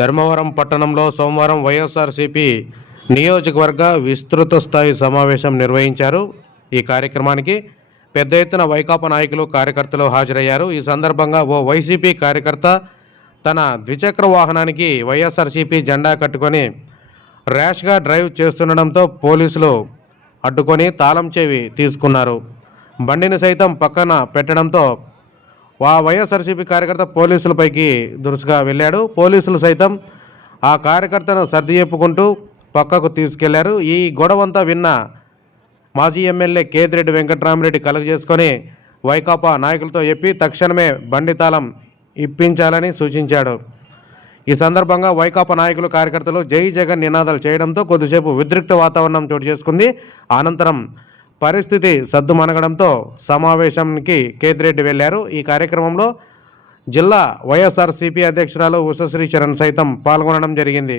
ధర్మవరం పట్టణంలో సోమవారం వైఎస్ఆర్సీపీ నియోజకవర్గ విస్తృత స్థాయి సమావేశం నిర్వహించారు. ఈ కార్యక్రమానికి పెద్ద ఎత్తున వైకాపా నాయకులు కార్యకర్తలు హాజరయ్యారు. ఈ సందర్భంగా ఓ వైసీపీ కార్యకర్త తన ద్విచక్ర వాహనానికి వైఎస్ఆర్సీపీ జెండా కట్టుకొని ర్యాష్గా డ్రైవ్ చేస్తుండడంతో పోలీసులు అడ్డుకొని తాళం చెవి తీసుకున్నారు. బండిని సైతం పక్కన పెట్టడంతో ఆ వైఎస్ఆర్సీపీ కార్యకర్త పోలీసులపైకి దురుసుగా వెళ్ళాడు. పోలీసులు సైతం ఆ కార్యకర్తను సర్ది చెప్పుకుంటూ పక్కకు తీసుకెళ్ళారు. ఈ గొడవంతా విన్న మాజీ ఎమ్మెల్యే కేతిరెడ్డి వెంకట్రామరెడ్డి కలుగజేసుకొని వైకాపా నాయకులతో చెప్పి తక్షణమే బండి తాళం ఇప్పించాలని సూచించాడు. ఈ సందర్భంగా వైకాపా నాయకులు కార్యకర్తలు జై జగన్ నినాదాలు చేయడంతో కొద్దిసేపు ఉద్రిక్త వాతావరణం చోటు చేసుకుంది. అనంతరం పరిస్థితి సద్దుమణగడంతో సమావేశానికి కేతిరెడ్డి వెళ్ళారు ఈ కార్యక్రమంలో జిల్లా వైఎస్ఆర్సీపీ అధ్యక్షురాలు ఉషశ్రీ చరణ్ సైతం పాల్గొనడం జరిగింది.